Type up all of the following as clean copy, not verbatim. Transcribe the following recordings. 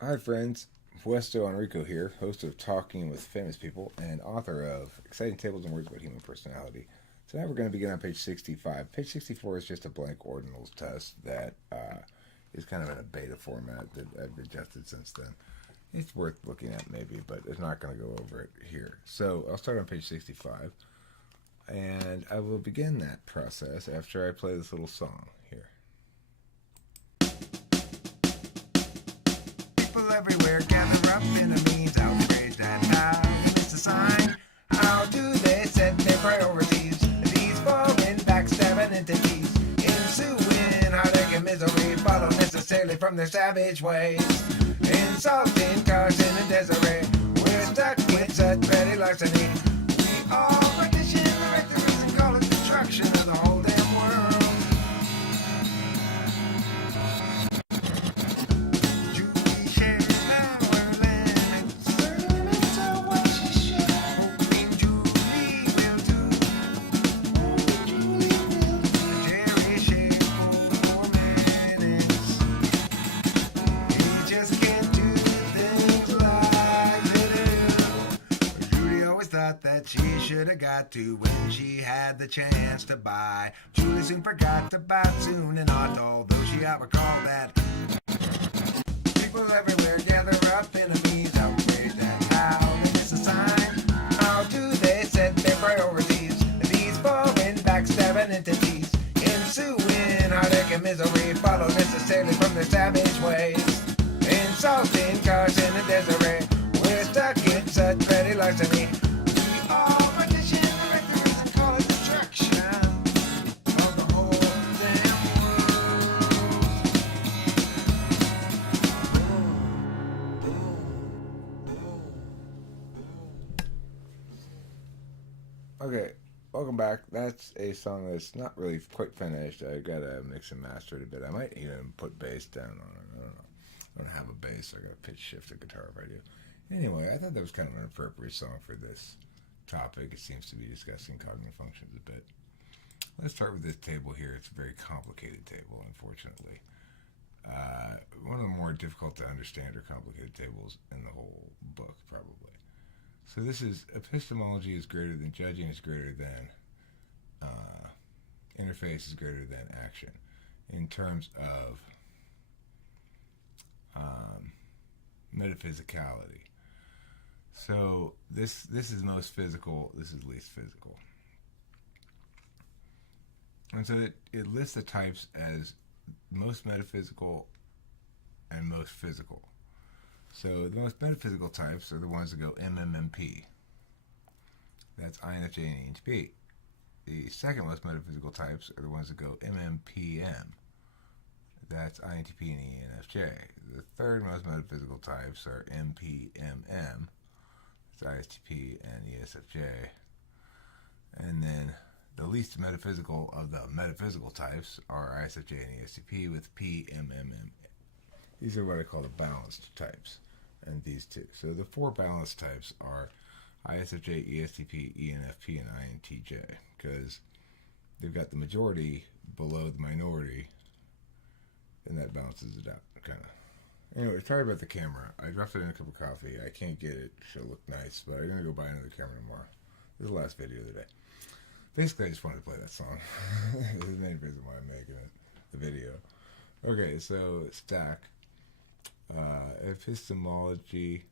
Hi, friends. Westo Enrico here, host of Talking with Famous People and author of Exciting Tables and Words About Human Personality. Tonight we're going to begin on page 65. Page 64 is just a blank ordinals test that is kind of in a beta format that I've adjusted since then. It's worth looking at maybe, but it's not going to go over it here. So I'll start on page 65, and I will begin that process after I play this little song here. People everywhere gather up in a means outraged and how it's a sign. How do they set their priorities? These foreign backstabbing entities ensuing heartache and misery follow necessarily from their savage ways. Insulting cars in the desert, we're stuck with such petty larceny. We all partition the rectors and call it destruction of the whole damn world. That she should have got to when she had the chance to buy. Julie soon forgot about soon and ought, although she ought recall that people everywhere gather up in a means outraged and how they miss a sign. How do they set their priorities? These foreign backstabbing entities ensuing heartache and misery follow necessarily from their savage ways. Insulting cars in the desert, we're stuck in such petty larceny. All partition the rectors and call it destruction of the whole damn world. Okay, welcome back. That's a song that's not really quite finished. I gotta mix and master it a bit. I might even put bass down on it. I don't know. I don't have a bass, so I gotta pitch shift the guitar if I do. Anyway, I thought that was kind of an appropriate song for this topic. It seems to be discussing cognitive functions a bit. Let's start with this table here. It's a very complicated table, unfortunately. One of the more difficult to understand or complicated tables in the whole book, probably. So this is epistemology is greater than judging is greater than interface is greater than action in terms of metaphysicality. So this is most physical, this is least physical. And so it lists the types as most metaphysical and most physical. So the most metaphysical types are the ones that go MMMP. That's INFJ and ENTP. The second most metaphysical types are the ones that go MMPM. That's INTP and ENFJ. The third most metaphysical types are MPMM. ISTP and ESFJ. And then the least metaphysical of the metaphysical types are ISFJ and ESTP with PMMM. These are what I call the balanced types, and these two. So the four balanced types are ISFJ, ESTP, ENFP, and INTJ, because they've got the majority below the minority, and that balances it out, kind of. Anyway, sorry about the camera. I dropped it in a cup of coffee. I can't get it to look nice, but I'm going to go buy another camera tomorrow. This is the last video of the day. Basically, I just wanted to play that song. This is the main reason why I'm making it, the video. Okay, so stack. Epistemology,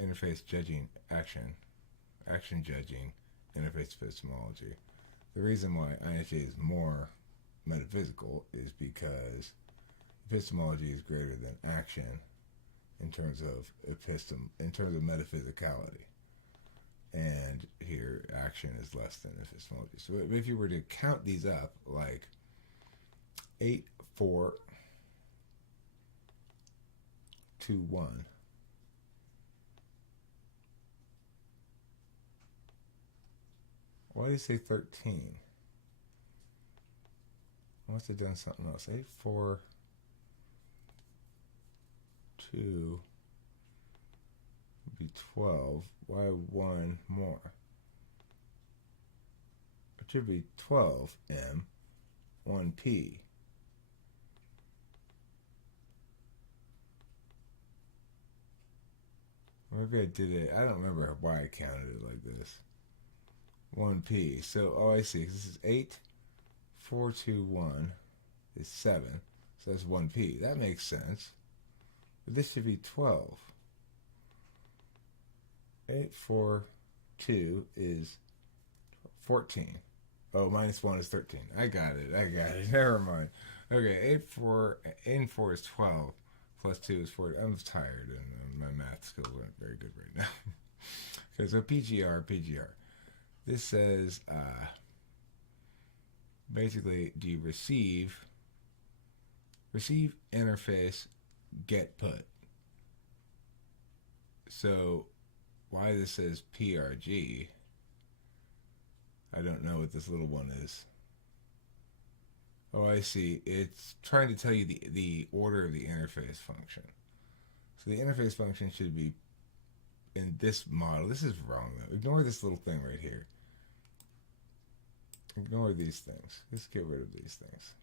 interface judging, action judging, interface epistemology. The reason why INFJ is more metaphysical is because epistemology is greater than action in terms of metaphysicality, and here action is less than epistemology. So if you were to count these up, like 8, 4, 2, 1. Why do you say 13? I must have done something else. 8, 4, 2 would be 12. Why 1 more? It should be 12M, 1P. Maybe I did it. I don't remember why I counted it like this. 1p. So, oh, I see. This is 8, 4, 2, 1 is 7. So that's 1p. That makes sense. But this should be 12. 8, 4, 2 is 14. Oh, minus 1 is 13. I got it. Never mind. Okay, 8 and 4 is 12. Plus 2 is 4. I'm tired, and my math skills aren't very good right now. Okay, so PGR. This says, basically, do you receive interface, get put. So, why this says PRG, I don't know what this little one is. Oh, I see. It's trying to tell you the order of the interface function. So the interface function should be in this model. This is wrong, though. Ignore this little thing right here. Ignore these things. Let's get rid of these things.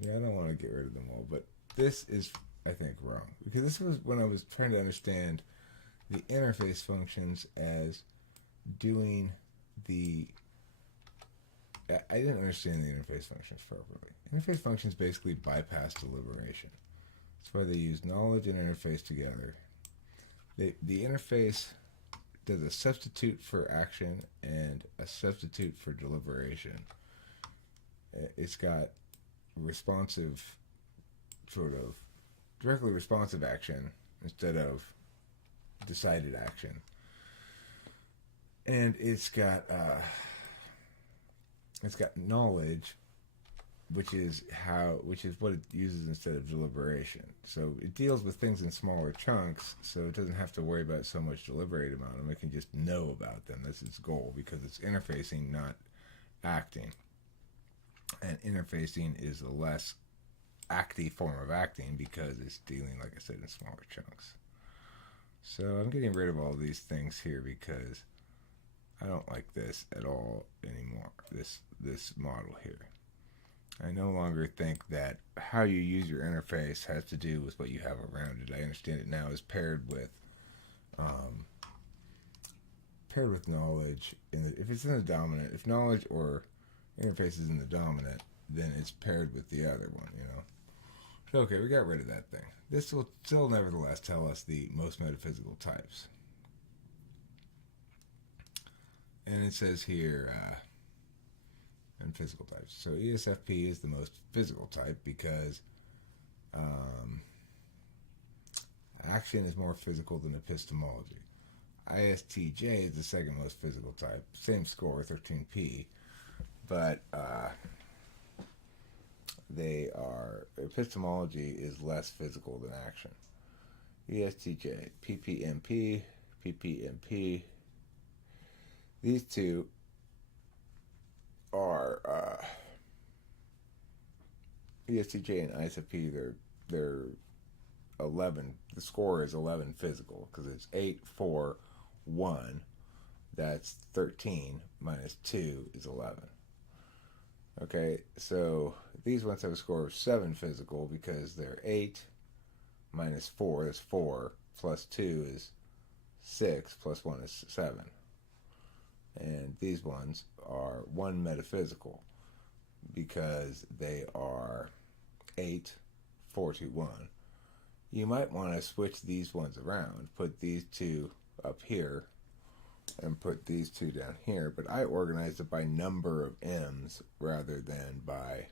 Yeah, I don't want to get rid of them all, but this is, I think, wrong. Because this was when I was trying to understand the interface functions as doing the... I didn't understand the interface functions properly. Interface functions basically bypass deliberation. That's why they use knowledge and interface together. The interface does a substitute for action and a substitute for deliberation. It's got responsive, sort of directly responsive action instead of decided action, and it's got knowledge, which is what it uses instead of deliberation. So it deals with things in smaller chunks, so it doesn't have to worry about so much deliberate about them. It can just know about them. That's its goal, because it's interfacing, not acting. And interfacing is a less acty form of acting because it's dealing, like I said, in smaller chunks. So I'm getting rid of all these things here because I don't like this at all anymore, this model here. I no longer think that how you use your interface has to do with what you have around it. I understand it now is paired with knowledge. If it's in the dominant, if knowledge or interface is in the dominant, then it's paired with the other one, you know. So, okay, we got rid of that thing. This will still nevertheless tell us the most metaphysical types. And it says here, and physical types. So ESFP is the most physical type because action is more physical than epistemology. ISTJ is the second most physical type. Same score, 13p. But epistemology is less physical than action. ESTJ, PPMP. These two are ESTJ and ISFP. They're 11. The score is 11 physical because it's 8, 4, 1. That's 13 minus 2 is 11. Okay, so these ones have a score of 7 physical because they're 8 minus 4, that's 4, plus 2 is 6, plus 1 is 7. And these ones are 1 metaphysical because they are 8, 4, 2, 1. You might want to switch these ones around, put these two up here and put these two down here, but I organized it by number of M's rather than by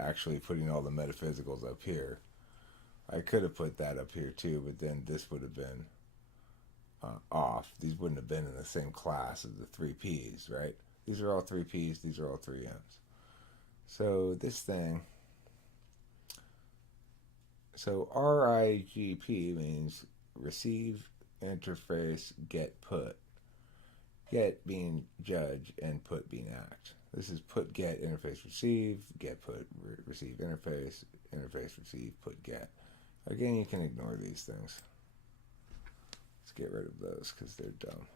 actually putting all the metaphysicals up here. I could have put that up here too, but then this would have been off. These wouldn't have been in the same class as the 3 P's, right? These are all 3 P's, these are all 3 M's. So this thing, so RIGP means receive, interface, get, put. Get being judge and put being act. This is put, get, interface, receive, get, put, receive, interface, receive, put, get. Again, you can ignore these things. Let's get rid of those because they're dumb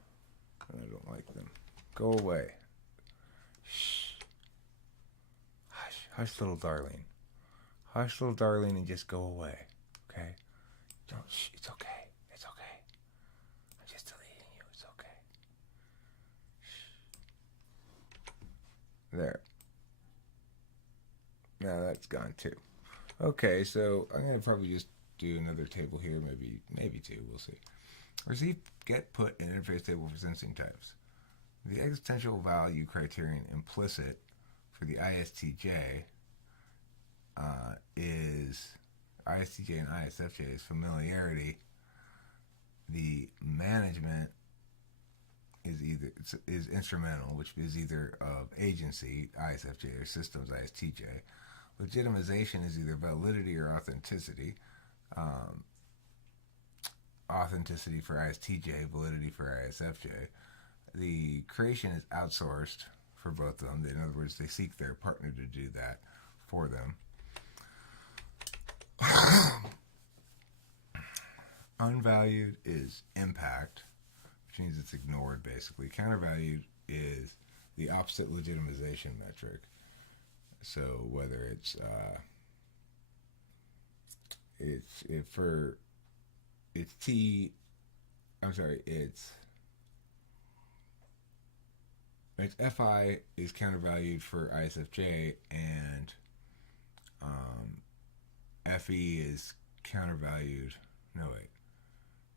and I don't like them. Go away. Shh. Hush, little darling. Hush, little darling, and just go away. Okay? Don't. Shh. It's okay. It's okay. I'm just deleting you. It's okay. Shh. There. Now that's gone too. Okay, so I'm gonna probably just do another table here, maybe two. We'll see. Receive, get, put, and interface table for sensing types. The existential value criterion implicit for the ISTJ is ISTJ and ISFJ is familiarity. The management is instrumental, which is either of agency, ISFJ, or systems, ISTJ. Legitimization is either validity or authenticity. Authenticity for ISTJ, validity for ISFJ. The creation is outsourced for both of them. In other words, they seek their partner to do that for them. Unvalued is impact, which means it's ignored, basically. Countervalued is the opposite legitimization metric. So whether it's FI is countervalued for ISFJ, and FE is countervalued.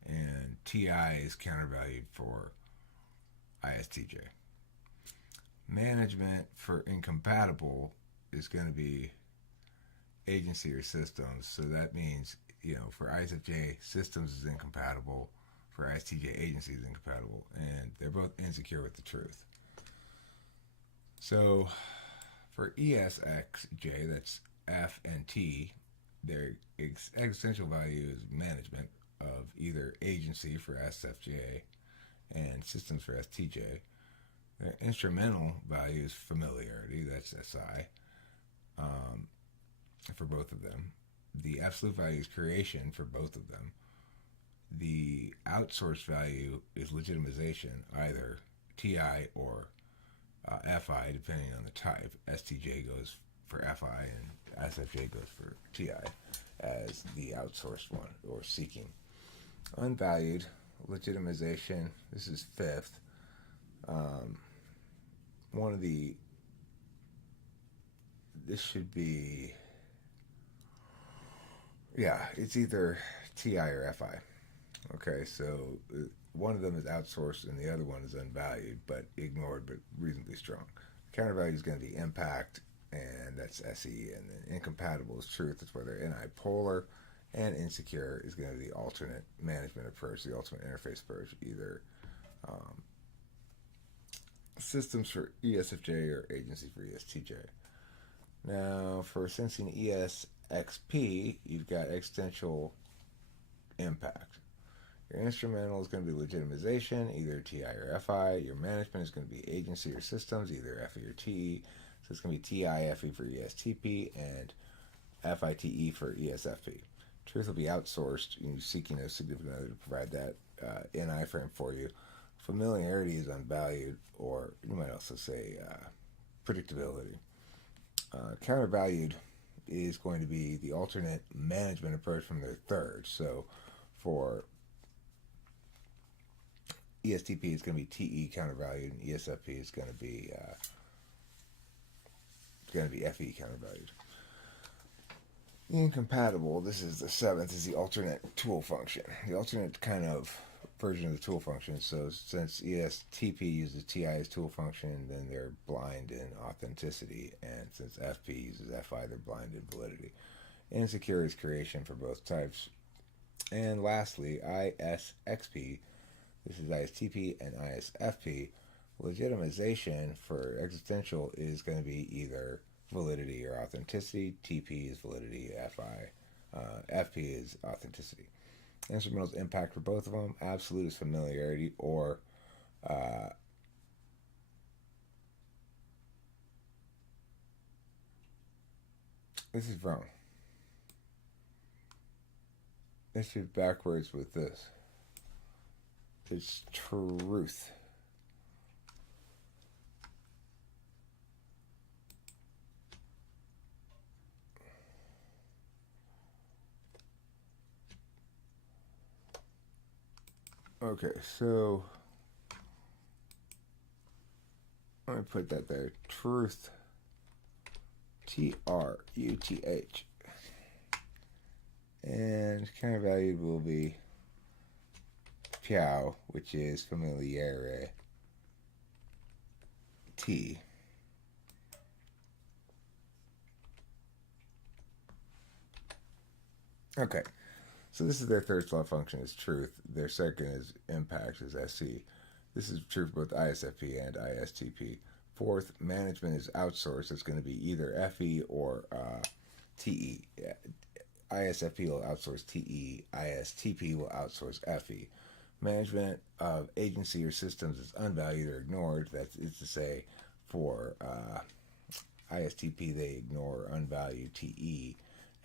And TI is countervalued for ISTJ. Management for incompatible is going to be agency or systems. So that means, for ISFJ, systems is incompatible. For ISTJ, agency is incompatible. And they're both insecure with the truth. So for ESXJ, that's F and T, their existential value is management of either agency for SFJ and systems for STJ. Their instrumental value is familiarity, that's SI, for both of them. The absolute value is creation for both of them. The outsourced value is legitimization, either TI or FI, depending on the type. STJ goes for FI and SFJ goes for TI as the outsourced one, or seeking. Unvalued, legitimization, this is fifth. This should be, it's either TI or FI. Okay, so one of them is outsourced and the other one is unvalued, but ignored, but reasonably strong. Countervalue is going to be impact, and that's SE, and then incompatible is truth. That's where they're NI-polar, and insecure is going to be the alternate management approach, the ultimate interface approach, either systems for ESFJ or agency for ESTJ. Now, for sensing ESXP, you've got existential impact. Your instrumental is going to be legitimization, either TI or FI. Your management is going to be agency or systems, either FE or TE. So it's going to be TI, FE for ESTP, and FITE for ESFP. Truth will be outsourced. You're seeking a significant other to provide that NI frame for you. Familiarity is unvalued, or you might also say predictability. Countervalued is going to be the alternate management approach from their third. So for ESTP, it's going to be TE countervalued, and ESFP is going to be FE countervalued. Incompatible, this is the seventh, is the alternate tool function. The alternate kind of version of the tool function. So since ESTP uses TI as tool function, then they're blind in authenticity, and since FP uses FI, they're blind in validity. Insecure is creation for both types. And lastly, ISXP, this is ISTP and ISFP. Legitimization for existential is going to be either validity or authenticity. TP is validity, FP is authenticity. Instrumental's impact for both of them. Absolute is familiarity, or this is wrong. This is backwards with this. It's truth. Okay, so let me put that there. Truth. Truth. And countervalued will be Piao, which is familiarity. Okay, so this is their third slot function is truth. Their second is impact is SC. This is true for both ISFP and ISTP. Fourth, management is outsourced. It's going to be either FE or TE. ISFP will outsource TE. ISTP will outsource FE. Management of agency or systems is unvalued or ignored. That is to say, for ISTP, they ignore unvalued TE.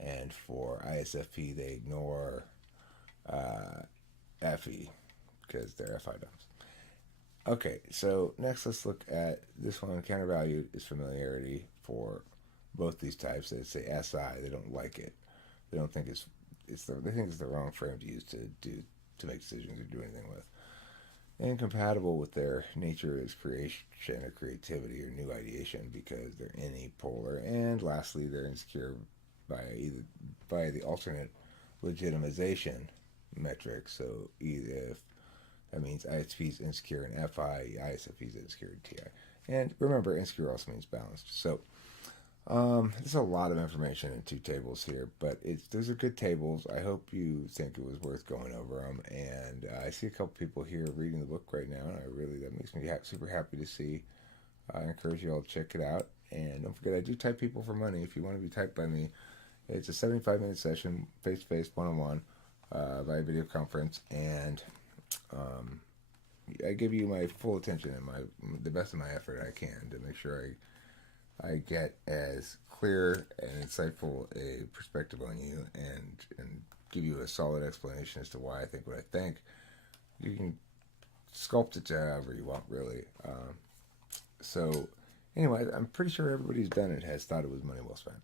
And for ISFP, they ignore FE because they're FI dumps. Okay, so next let's look at this one. Countervalued is familiarity for both these types. They say SI. They don't like it. They don't think they think it's the wrong frame to use to make decisions or do anything with. Incompatible with their nature is creation or creativity or new ideation because they're unipolar. And lastly, they're insecure by the alternate legitimization metric. So either if that means ISP is insecure in FI, ISFP is insecure in TI. And remember, insecure also means balanced. So there's a lot of information in 2 tables here, but those are good tables. I hope you think it was worth going over them. And I see a couple people here reading the book right now, and that makes me super happy to see. I encourage you all to check it out. And don't forget, I do type people for money. If you want to be typed by me, it's a 75-minute session, face-to-face, one-on-one, via video conference, and I give you my full attention and the best of my effort I can to make sure I get as clear and insightful a perspective on you and give you a solid explanation as to why I think what I think. You can sculpt it to however you want, really. So anyway, I'm pretty sure everybody's done it has thought it was money well spent.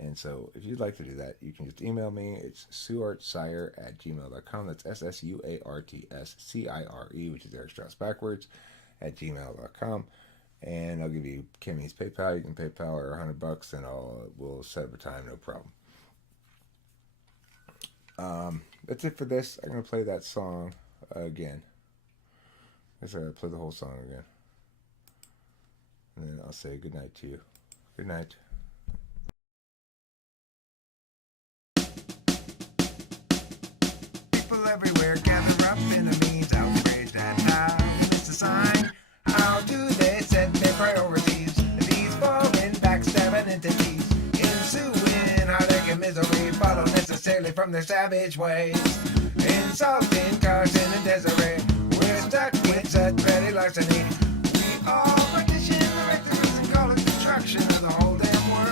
And so if you'd like to do that, you can just email me. It's suartscire@gmail.com. That's SSUARTSCIRE, which is Eric Strauss backwards, @gmail.com. And I'll give you Kimmy's PayPal. You can PayPal her $100 and we'll set up a time, no problem. That's it for this. I'm going to play that song again. I guess I'll play the whole song again. And then I'll say good night to you. Good night. Everywhere gather up in the means outraged at how it's a sign. How do they set their priorities? These foreign backstabbing entities ensuing heartache and misery follow necessarily from their savage ways. Insulting Carson and Desiree, we're stuck with such petty larceny. We all partition the rectors and call it destruction of the whole damn world.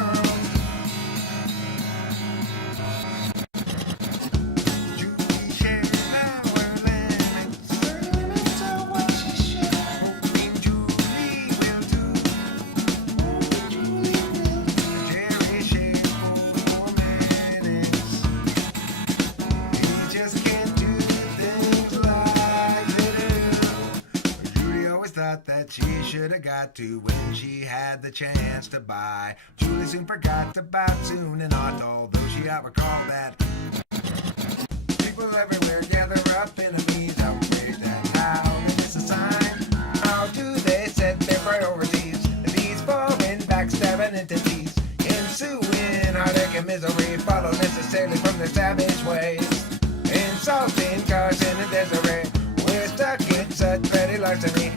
That she should have got to when she had the chance to buy. Julie soon forgot about soon and ought, although she ought recall that. People everywhere gather up in enemies, outraged at how they miss a sign. How do they set their priorities? These foreign backstabbing entities ensuing heartache and misery follow necessarily from their savage ways. Insulting Carson and Desiree, we're stuck in such petty larceny.